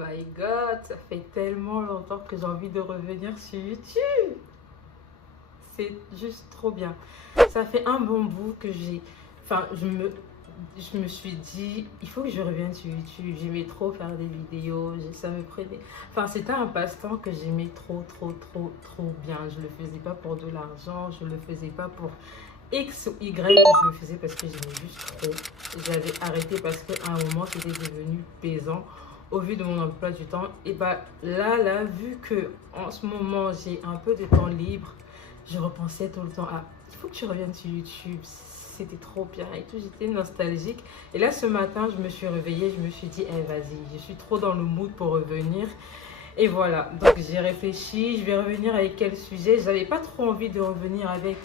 my god, ça fait tellement longtemps que j'ai envie de revenir sur YouTube. C'est juste trop bien. Ça fait un bon bout que j'ai... Enfin, je me suis dit, il faut que je revienne sur YouTube. J'aimais trop faire des vidéos, ça me prenait... Enfin, c'était un passe-temps que j'aimais trop bien. Je le faisais pas pour de l'argent, je le faisais pas pour X ou Y, je le faisais parce que j'aimais juste trop. J'avais arrêté parce qu'à un moment, c'était devenu pesant au vu de mon emploi du temps. Et bah là, vu que en ce moment, j'ai un peu de temps libre, je repensais tout le temps à, il faut que tu reviennes sur YouTube. C'était trop bien et tout, j'étais nostalgique. Et là, ce matin, je me suis réveillée, je me suis dit, eh, vas-y, je suis trop dans le mood pour revenir. Et voilà, donc j'ai réfléchi, je vais revenir avec quel sujet. J'avais pas trop envie de revenir avec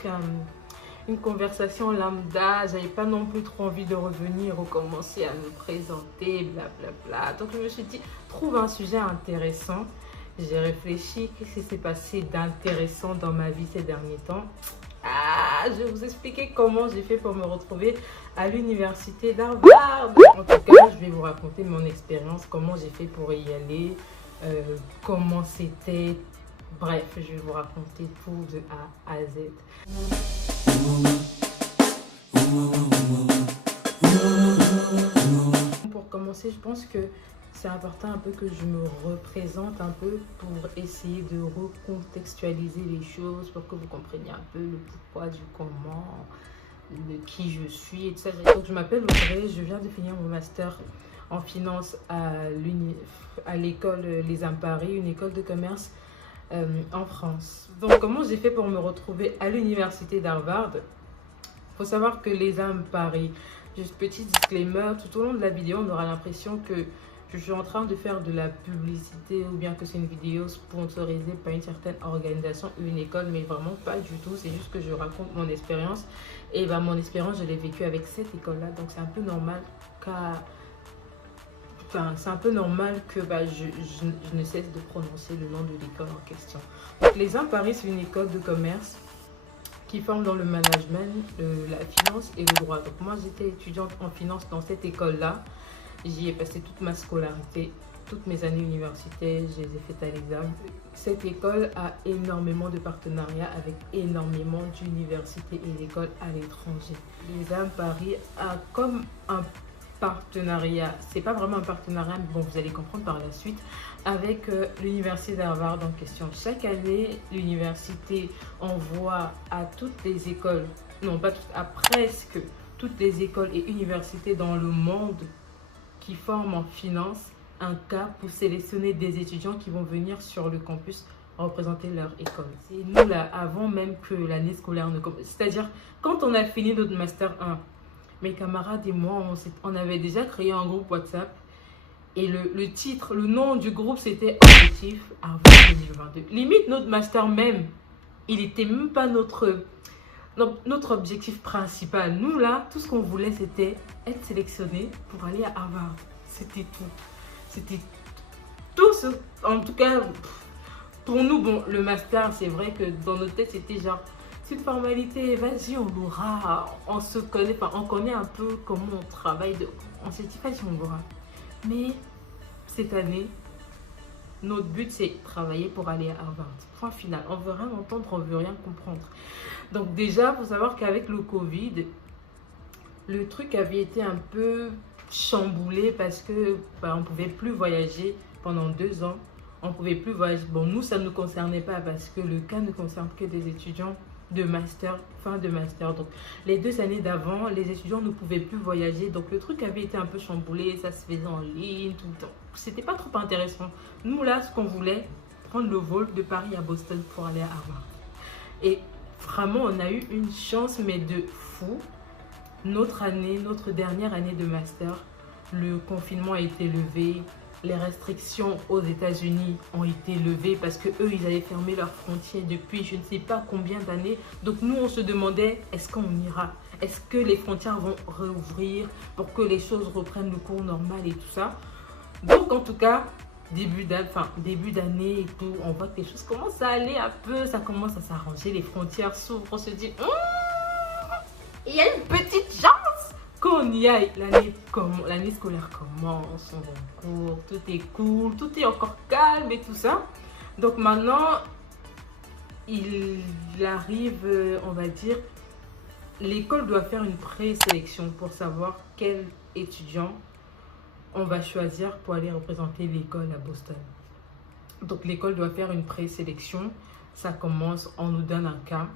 une conversation lambda, j'avais pas non plus trop envie de revenir, recommencer à me présenter, blablabla. Donc je me suis dit, trouve un sujet intéressant. J'ai réfléchi, qu'est-ce qui s'est passé d'intéressant dans ma vie ces derniers temps. Je vais vous expliquer comment j'ai fait pour me retrouver à l'université d'Harvard. En tout cas, je vais vous raconter mon expérience, comment j'ai fait pour y aller, comment c'était. Bref, je vais vous raconter tout de A à Z. Pour commencer, je pense que c'est important un peu que je me représente un peu pour essayer de recontextualiser les choses, pour que vous compreniez un peu le pourquoi du comment, de qui je suis et tout ça. Donc je m'appelle Audrey, je viens de finir mon master en finance à l'école Les Âmes Paris, une école de commerce en France. Donc comment j'ai fait pour me retrouver à l'université d'Harvard? Il faut savoir que Les Âmes Paris, juste petit disclaimer, tout au long de la vidéo on aura l'impression que je suis en train de faire de la publicité ou bien que c'est une vidéo sponsorisée par une certaine organisation ou une école, mais vraiment pas du tout. C'est juste que je raconte mon expérience et bah, mon expérience je l'ai vécue avec cette école là, donc c'est un peu normal que je ne cesse de prononcer le nom de l'école en question. Donc Les Âmes Paris, c'est une école de commerce qui forme dans le management, la finance et le droit. Donc moi j'étais étudiante en finance dans cette école là. J'y ai passé toute ma scolarité, toutes mes années universitaires, je les ai faites à l'examen. Cette école a énormément de partenariats avec énormément d'universités et d'écoles à l'étranger. Les Âmes Paris a comme un partenariat, c'est pas vraiment un partenariat, mais bon, vous allez comprendre par la suite, avec l'université d'Harvard en question. Chaque année, l'université envoie à toutes les écoles, non pas toutes, à presque toutes les écoles et universités dans le monde qui forment en finance un cas pour sélectionner des étudiants qui vont venir sur le campus représenter leur école. C'est nous là, avant même que l'année scolaire ne commence. C'est-à-dire, quand on a fini notre Master 1, mes camarades et moi, on avait déjà créé un groupe WhatsApp et le titre, le nom du groupe, c'était Objectif Harvard 2022. Limite, notre Master même, il n'était même pas notre objectif principal. Nous là, tout ce qu'on voulait, c'était être sélectionné pour aller à Harvard. C'était tout. C'était tout ce... En tout cas, pour nous, bon, le master, c'est vrai que dans nos têtes, c'était genre, c'est une formalité, vas-y, on l'aura. On se connaît, enfin, on connaît un peu comment on travaille. On s'est dit, vas-y, on l'aura. Mais cette année, notre but, c'est travailler pour aller à Harvard. Point final. On veut rien entendre, on veut rien comprendre. Donc déjà, il faut savoir qu'avec le Covid, le truc avait été un peu chamboulé parce que on ne pouvait plus voyager pendant 2 ans. On ne pouvait plus voyager. Bon, nous, ça ne nous concernait pas parce que le cas ne concerne que des étudiants de master, fin de master. Donc, les 2 années d'avant, les étudiants ne pouvaient plus voyager. Donc, le truc avait été un peu chamboulé. Ça se faisait en ligne tout le temps. C'était pas trop intéressant. Nous, là, ce qu'on voulait, prendre le vol de Paris à Boston pour aller à Harvard. Et vraiment, on a eu une chance, mais de fou. Notre dernière année de master, le confinement a été levé. Les restrictions aux États-Unis ont été levées parce que eux, ils avaient fermé leurs frontières depuis je ne sais pas combien d'années. Donc nous, on se demandait, est-ce qu'on ira? Est-ce que les frontières vont rouvrir pour que les choses reprennent le cours normal et tout ça? Donc en tout cas, début d'année et tout, on voit que les choses commencent à aller un peu, ça commence à s'arranger, les frontières s'ouvrent, on se dit, il y a une petite chance quand on y aille, l'année scolaire commence, on va en cours, tout est cool, tout est encore calme et tout ça. Donc maintenant, il arrive, on va dire, l'école doit faire une présélection pour savoir quel étudiant on va choisir pour aller représenter l'école à Boston. Donc l'école doit faire une présélection. Ça commence, on nous donne un cas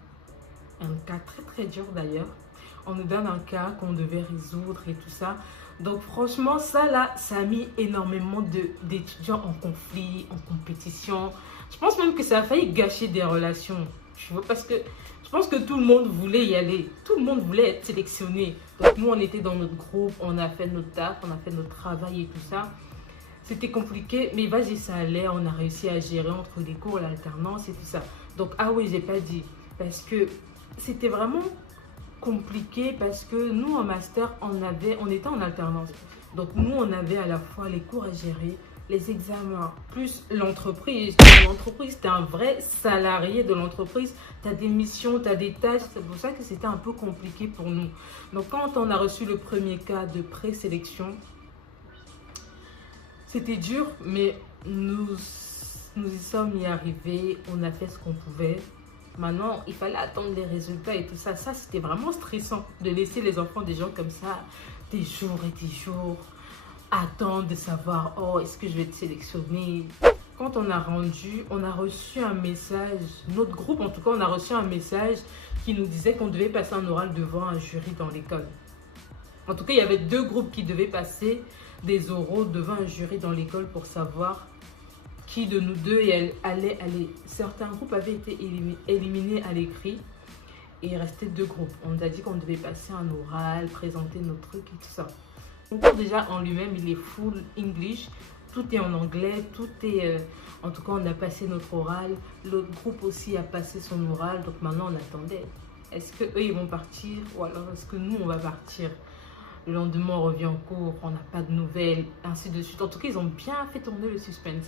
très très dur d'ailleurs. On nous donne un cas qu'on devait résoudre et tout ça. Donc franchement, ça là, ça a mis énormément d'étudiants en conflit, en compétition. Je pense même que ça a failli gâcher des relations. Parce que je pense que tout le monde voulait y aller. Tout le monde voulait être sélectionné. Donc nous, on était dans notre groupe, on a fait notre taf, on a fait notre travail et tout ça. C'était compliqué, mais vas-y, ça allait. On a réussi à gérer entre les cours, l'alternance et tout ça. Donc, ah oui, j'ai pas dit. Parce que c'était vraiment compliqué parce que nous, en master, on était en alternance. Donc, nous, on avait à la fois les cours à gérer, les examens, plus l'entreprise. L'entreprise, tu es un vrai salarié de l'entreprise. Tu as des missions, tu as des tâches. C'est pour ça que c'était un peu compliqué pour nous. Donc, quand on a reçu le premier cas de présélection, c'était dur, mais nous y sommes y arrivés. On a fait ce qu'on pouvait. Maintenant, il fallait attendre les résultats et tout ça. Ça, c'était vraiment stressant de laisser les enfants, des gens comme ça, des jours et des jours, attendre de savoir, oh, est-ce que je vais être sélectionnée? Quand on a reçu un message, notre groupe en tout cas, on a reçu un message qui nous disait qu'on devait passer un oral devant un jury dans l'école. En tout cas, il y avait 2 groupes qui devaient passer des oraux devant un jury dans l'école pour savoir qui de nous deux allait aller. Certains groupes avaient été éliminés à l'écrit et il restait 2 groupes. On nous a dit qu'on devait passer un oral, présenter nos trucs et tout ça. Le cours déjà en lui-même, il est full English. Tout est en anglais, tout est... en tout cas, on a passé notre oral. L'autre groupe aussi a passé son oral. Donc maintenant, on attendait. Est-ce qu'eux, ils vont partir ou alors est-ce que nous, on va partir? Le lendemain, on revient en cours, on n'a pas de nouvelles, ainsi de suite. En tout cas, ils ont bien fait tourner le suspense.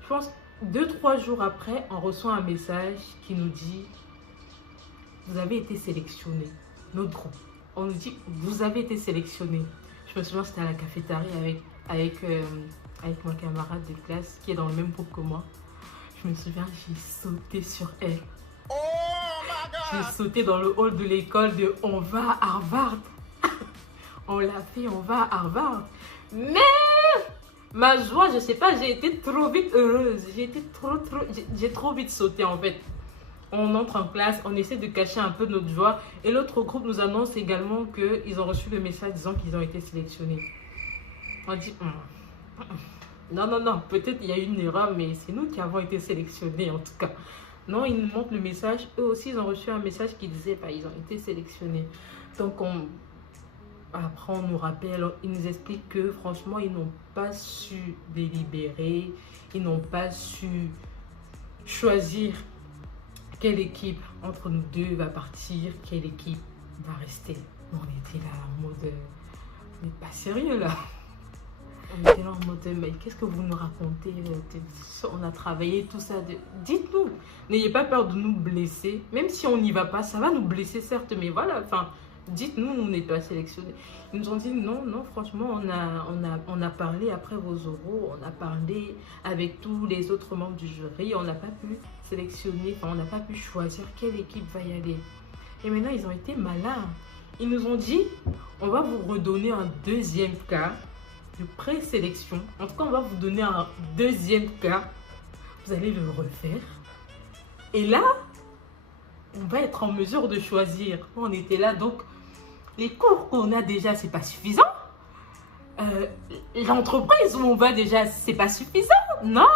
Je pense 2-3 jours après, on reçoit un message qui nous dit « Vous avez été sélectionné. » Notre groupe. On nous dit « Vous avez été sélectionné. » Je me souviens, c'était à la cafétéria avec ma camarade de classe qui est dans le même groupe que moi. Je me souviens, j'ai sauté sur elle. Oh my God! J'ai sauté dans le hall de l'école de « On va à Harvard !» On l'a fait, on va à Harvard. Mais ma joie, je sais pas, j'ai été trop vite heureuse. J'ai trop vite sauté en fait. On entre en classe, on essaie de cacher un peu notre joie. Et l'autre groupe nous annonce également qu'ils ont reçu le message disant qu'ils ont été sélectionnés. On dit, non, peut-être il y a eu une erreur, mais c'est nous qui avons été sélectionnés en tout cas. Non, ils nous montrent le message. Eux aussi, ils ont reçu un message qui disait, ils ont été sélectionnés. Donc, après, on nous rappelle, ils nous expliquent que franchement, ils n'ont pas su délibérer, ils n'ont pas su choisir quelle équipe entre nous deux va partir, quelle équipe va rester. On était là en mode, mais pas sérieux là. On était là en mode, mais qu'est-ce que vous nous racontez? On a travaillé tout ça. Dites-nous, n'ayez pas peur de nous blesser. Même si on n'y va pas, ça va nous blesser certes, mais voilà, enfin... Dites-nous, on n'est pas sélectionnés. Ils nous ont dit non, franchement, on a parlé après vos oraux, on a parlé avec tous les autres membres du jury, on n'a pas pu sélectionner, on n'a pas pu choisir quelle équipe va y aller. Et maintenant, ils ont été malins. Ils nous ont dit, on va vous redonner un 2e cas de présélection. En tout cas, on va vous donner un 2e cas. Vous allez le refaire. Et là, on va être en mesure de choisir. On était là, donc... Les cours qu'on a déjà, c'est pas suffisant. L'entreprise où on va déjà, c'est pas suffisant. Non.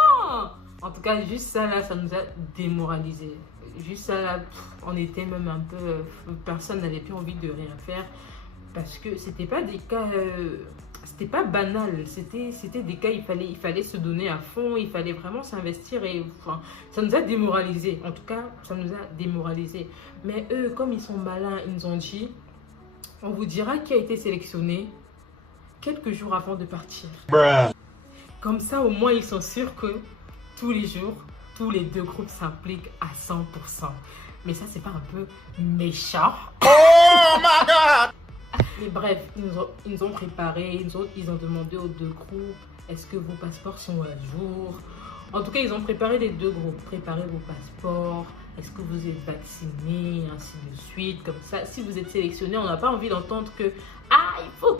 En tout cas, juste ça là, ça nous a démoralisés. Juste ça là, on était même un peu... personne n'avait plus envie de rien faire. Parce que c'était pas des cas... c'était pas banal. C'était des cas, il fallait se donner à fond. Il fallait vraiment s'investir. Et enfin, ça nous a démoralisés. En tout cas, ça nous a démoralisés. Mais eux, comme ils sont malins, ils nous ont dit... On vous dira qui a été sélectionné quelques jours avant de partir. Comme ça, au moins, ils sont sûrs que tous les jours, tous les 2 groupes s'impliquent à 100%. Mais ça, c'est pas un peu méchant? Oh my God! Et bref, ils nous ont préparé, ils ont demandé aux deux groupes, est-ce que vos passeports sont à jour? En tout cas, ils ont préparé les deux groupes. Préparez vos passeports, est-ce que vous êtes vacciné, ainsi de suite. Comme ça, si vous êtes sélectionné, on n'a pas envie d'entendre que ah, il faut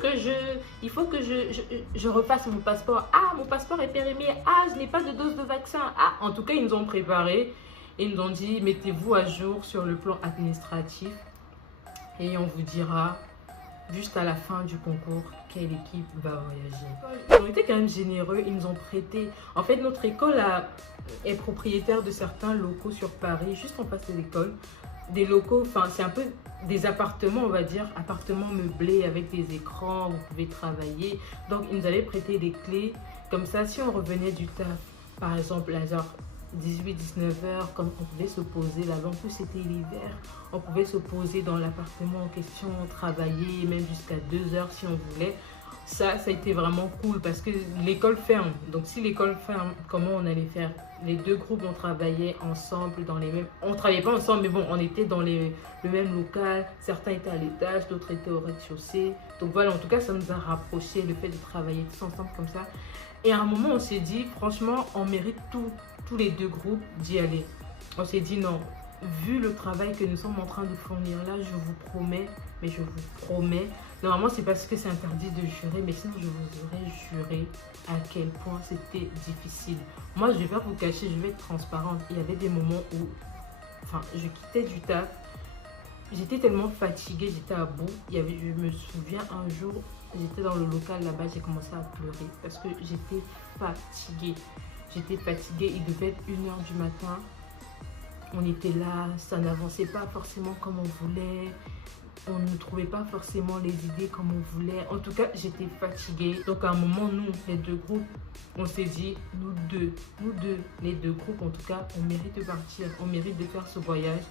que je refasse mon passeport. Ah, mon passeport est périmé. Ah, je n'ai pas de dose de vaccin. Ah, en tout cas, ils nous ont préparé et ils nous ont dit, mettez-vous à jour sur le plan administratif et on vous dira juste à la fin du concours quelle équipe va voyager. Ils ont été quand même généreux, ils nous ont prêté. En fait, notre école est propriétaire de certains locaux sur Paris, juste en face de l'école. Des locaux, enfin, c'est un peu des appartements, on va dire, appartements meublés avec des écrans, vous pouvez travailler. Donc, ils nous avaient prêté des clés. Comme ça, si on revenait du taf, par exemple, à genre 18-19 heures, comme on pouvait se poser là-bas, en plus c'était l'hiver, on pouvait se poser dans l'appartement en question, travailler même jusqu'à 2 heures si on voulait. Ça a été vraiment cool parce que l'école ferme. Donc si l'école ferme, comment on allait faire? Les deux groupes, on travaillait ensemble dans les mêmes... On travaillait pas ensemble, mais bon, on était dans le même local. Certains étaient à l'étage, d'autres étaient au rez-de-chaussée. Donc voilà, en tout cas, ça nous a rapprochés, le fait de travailler tous ensemble comme ça. Et à un moment, on s'est dit, franchement, on mérite tous les deux groupes d'y aller. On s'est dit non, vu le travail que nous sommes en train de fournir là, je vous promets, mais je vous promets, normalement c'est parce que c'est interdit de jurer, mais sinon je vous aurais juré à quel point c'était difficile. Moi je vais pas vous cacher, je vais être transparente. Il y avait des moments où, enfin, je quittais du taf, j'étais tellement fatiguée, j'étais à bout. Je me souviens un jour, j'étais dans le local là-bas, j'ai commencé à pleurer parce que j'étais fatiguée. J'étais fatiguée, il devait être 1 h du matin. On était là, ça n'avançait pas forcément comme on voulait. On ne trouvait pas forcément les idées comme on voulait. En tout cas, j'étais fatiguée. Donc à un moment, nous, les deux groupes, on s'est dit, nous deux, les deux groupes, en tout cas, on mérite de partir. On mérite de faire ce voyage.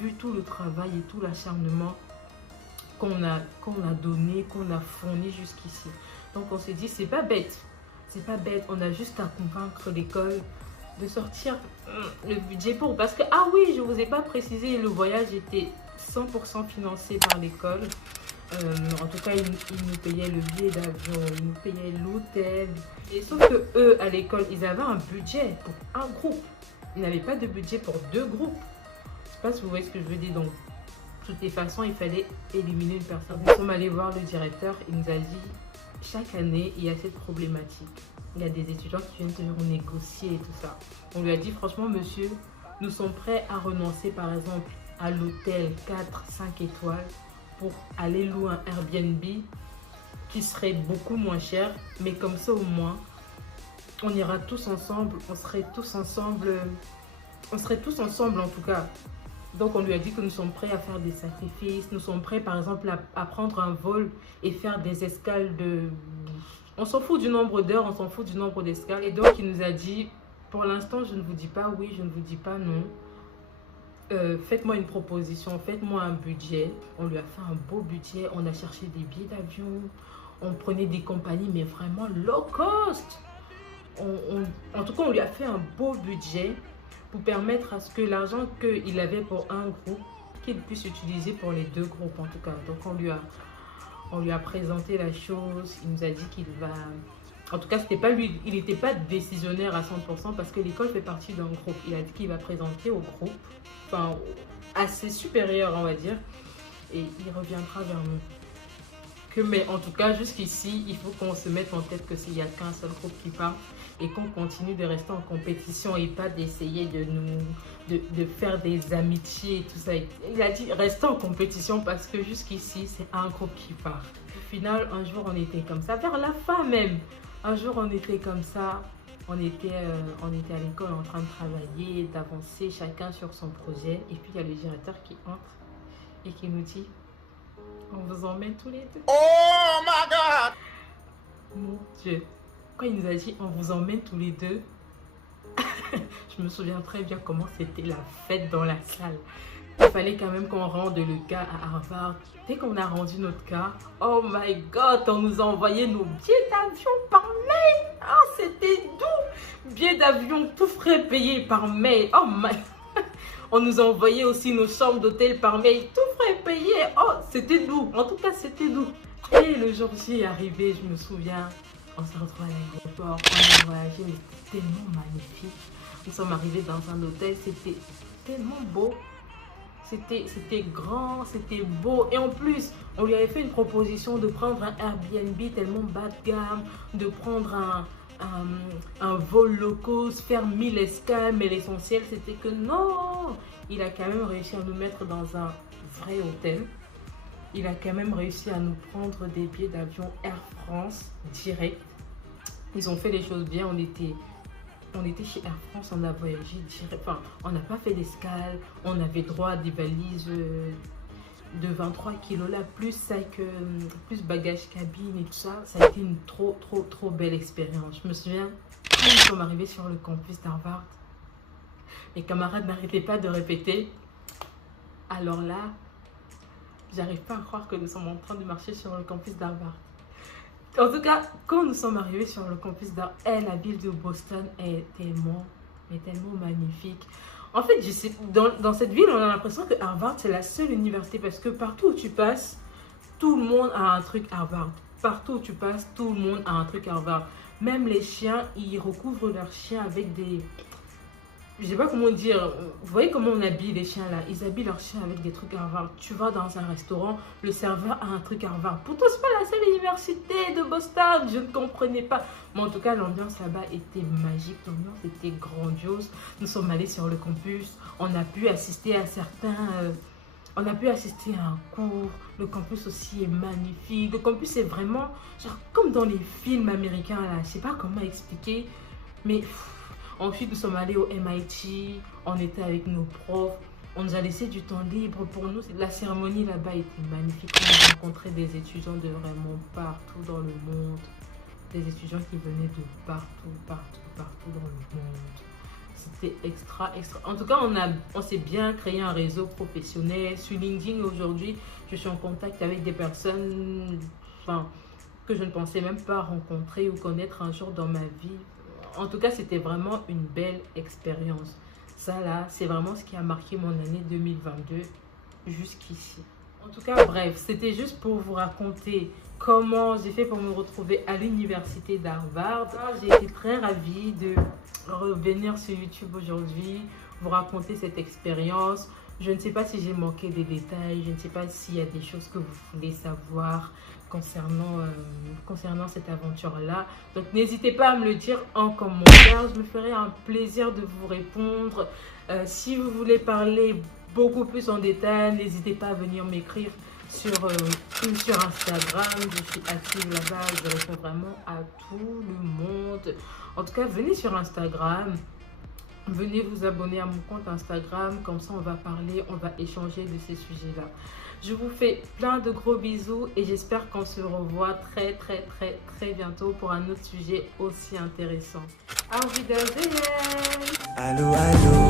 Vu tout le travail et tout l'acharnement qu'on a donné, qu'on a fourni jusqu'ici. Donc on s'est dit, c'est pas bête. C'est pas bête, on a juste à convaincre l'école de sortir le budget pour... Parce que, ah oui, je vous ai pas précisé, le voyage était 100% financé par l'école. En tout cas, ils nous payaient le billet d'avion, ils nous payaient l'hôtel. Et sauf que eux, à l'école, ils avaient un budget pour un groupe. Ils n'avaient pas de budget pour deux groupes. Je sais pas si vous voyez ce que je veux dire. Donc, de toutes les façons, il fallait éliminer une personne. Nous sommes allés voir le directeur, il nous a dit... Chaque année, il y a cette problématique. Il y a des étudiants qui viennent toujours négocier et tout ça. On lui a dit, franchement, monsieur, nous sommes prêts à renoncer, par exemple, à l'hôtel 4-5 étoiles pour aller louer un Airbnb qui serait beaucoup moins cher. Mais comme ça, au moins, on ira tous ensemble. On serait tous ensemble en tout cas. Donc, on lui a dit que nous sommes prêts à faire des sacrifices. Nous sommes prêts, par exemple, à prendre un vol et faire des escales de... On s'en fout du nombre d'heures, on s'en fout du nombre d'escales. Et donc, il nous a dit, pour l'instant, je ne vous dis pas oui, je ne vous dis pas non. Faites-moi une proposition, faites-moi un budget. On lui a fait un beau budget. On a cherché des billets d'avion. On prenait des compagnies, mais vraiment low cost. En tout cas, on lui a fait un beau budget pour permettre à ce que l'argent qu'il avait pour un groupe, qu'il puisse utiliser pour les deux groupes en tout cas. Donc on lui a présenté la chose, il nous a dit qu'il va... En tout cas, c'était pas lui, il n'était pas décisionnaire à 100% parce que l'école fait partie d'un groupe. Il a dit qu'il va présenter au groupe, enfin à ses supérieurs on va dire, et il reviendra vers nous. Mais en tout cas, jusqu'ici, il faut qu'on se mette en tête que s'il n'y a qu'un seul groupe qui part et qu'on continue de rester en compétition et pas d'essayer de faire des amitiés et tout ça. Il a dit restez en compétition parce que jusqu'ici, c'est un groupe qui part. Au final, un jour, on était comme ça, vers la fin même. Un jour, on était comme ça. On était à l'école en train de travailler, d'avancer chacun sur son projet. Et puis, il y a le directeur qui entre et qui nous dit... On vous emmène tous les deux. Oh my God! Mon Dieu. Quand il nous a dit on vous emmène tous les deux, je me souviens très bien comment c'était la fête dans la salle. Il fallait quand même qu'on rende le cas à Harvard. Dès qu'on a rendu notre cas, oh my God, on nous a envoyé nos billets d'avion par mail. Ah, c'était doux. Billets d'avion tout frais payés par mail. Oh my God. On nous a envoyé aussi nos chambres d'hôtel par mail, tout frais payé. Oh, c'était doux. En tout cas, c'était doux. Et le jour où j'y est arrivé, je me souviens, on s'est retrouvés à l'aéroport, on a voyagé, mais c'était tellement magnifique. Nous sommes arrivés dans un hôtel, c'était tellement beau. C'était grand, c'était beau. Et en plus, on lui avait fait une proposition de prendre un Airbnb tellement bas de gamme, de prendre un vol low cost, faire 1000 escales. Mais l'essentiel, c'était que non, il a quand même réussi à nous mettre dans un vrai hôtel. Il a quand même réussi à nous prendre des billets d'avion Air France direct. Ils ont fait les choses bien. On était chez Air France, on a voyagé direct. Enfin, on n'a pas fait d'escale. On avait droit à des valises de 23 kilos là, plus bagage cabine et tout ça. Ça a été une trop belle expérience. Je me souviens, quand nous sommes arrivés sur le campus d'Harvard, mes camarades n'arrêtaient pas de répéter. Alors là, j'arrive pas à croire que nous sommes en train de marcher sur le campus d'Harvard. En tout cas, quand nous sommes arrivés sur le campus d'Harvard, la ville de Boston est tellement magnifique. En fait, dans cette ville, on a l'impression que Harvard, c'est la seule université parce que partout où tu passes, tout le monde a un truc Harvard. Partout où tu passes, tout le monde a un truc Harvard. Même les chiens, ils recouvrent leurs chiens avec des... Je sais pas comment dire. Vous voyez comment on habille les chiens là? Ils habillent leurs chiens avec des trucs Harvard. Tu vas dans un restaurant, le serveur a un truc Harvard. Pourtant, c'est pas la seule université de Boston. Je ne comprenais pas. Mais en tout cas, l'ambiance là-bas était magique. L'ambiance était grandiose. Nous sommes allés sur le campus. On a pu assister à on a pu assister à un cours. Le campus aussi est magnifique. Le campus est vraiment genre comme dans les films américains là. Je sais pas comment expliquer, mais... Ensuite, nous sommes allés au MIT, on était avec nos profs, on nous a laissé du temps libre pour nous. La cérémonie là-bas était magnifique. On a rencontré des étudiants de vraiment partout dans le monde. Des étudiants qui venaient de partout dans le monde. C'était extra. En tout cas, on s'est bien créé un réseau professionnel. Sur LinkedIn, aujourd'hui, je suis en contact avec des personnes que je ne pensais même pas rencontrer ou connaître un jour dans ma vie. En tout cas, c'était vraiment une belle expérience. Ça là, c'est vraiment ce qui a marqué mon année 2022 jusqu'ici. En tout cas, bref, c'était juste pour vous raconter comment j'ai fait pour me retrouver à l'université d'Harvard. J'ai été très ravie de revenir sur YouTube aujourd'hui, vous raconter cette expérience. Je ne sais pas si j'ai manqué des détails, je ne sais pas s'il y a des choses que vous voulez savoir concernant cette aventure-là. Donc, n'hésitez pas à me le dire en commentaire. Je me ferai un plaisir de vous répondre. Si vous voulez parler beaucoup plus en détail, n'hésitez pas à venir m'écrire sur Instagram. Je suis active là-bas. Je réponds vraiment à tout le monde. En tout cas, venez sur Instagram. Venez vous abonner à mon compte Instagram, comme ça on va parler, on va échanger de ces sujets-là. Je vous fais plein de gros bisous et j'espère qu'on se revoit très bientôt pour un autre sujet aussi intéressant. Auf Wiedersehen! Allô, allô.